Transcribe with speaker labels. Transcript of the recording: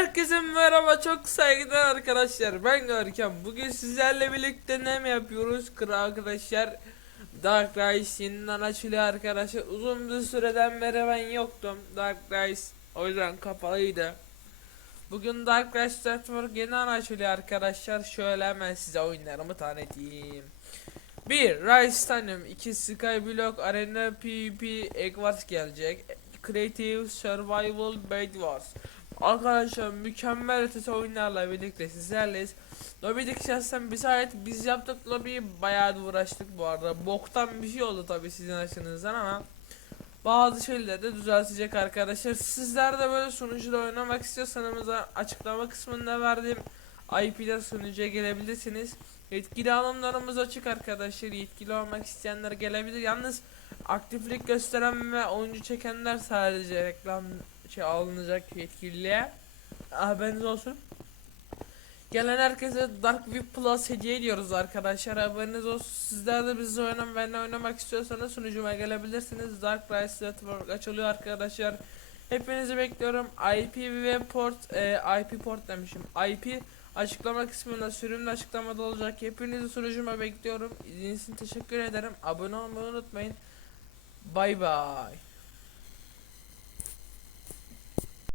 Speaker 1: Herkese merhaba çok saygıdeğer arkadaşlar. Ben Görkem. Bugün sizlerle birlikte ne mi yapıyoruz? Kral arkadaşlar Dark Rise yeniden açılıyor arkadaşlar uzun bir süreden beri ben yoktum Dark Rise. O yüzden kapalıydı. Bugün Dark Rise Network yeniden açılıyor arkadaşlar. Şöyle hemen size oyunlarımı tanıtayım. 1. Rise Stadium 2. Skyblock Arena PvP Egg Wars gelecek. Creative Survival Bed Wars Arkadaşlar mükemmel ötesi oyunlarla birlikte sizlerleyiz. Lobby'deki şahsen bir ait biz yaptık lobiyi bayağı uğraştık bu arada. Boktan bir şey oldu tabi sizin açınızdan ama bazı şeyler de düzeltecek arkadaşlar. Sizler de böyle sunucuda oynamak istiyorsanız açıklama kısmında verdiğim IP'den sunucuya gelebilirsiniz. Yetkili alımlarımız açık arkadaşlar. Yetkili olmak isteyenler gelebilir. Yalnız aktiflik gösteren ve oyuncu çekenler sadece reklam şey alınacak yetkililiğe. Haberiniz olsun. Gelen herkese Dark VIP Plus hediye ediyoruz arkadaşlar. Haberiniz olsun. Sizler de bizle oynam benimle oynamak istiyorsanız sunucuma gelebilirsiniz. Dark Rise Network açılıyor arkadaşlar. Hepinizi bekliyorum. IP ve port e, IP port demişim. IP açıklama kısmında sürümlü açıklamada olacak. Hepinizi sunucuma bekliyorum. İzlediğiniz teşekkür ederim. Abone olmayı unutmayın. Bay bay.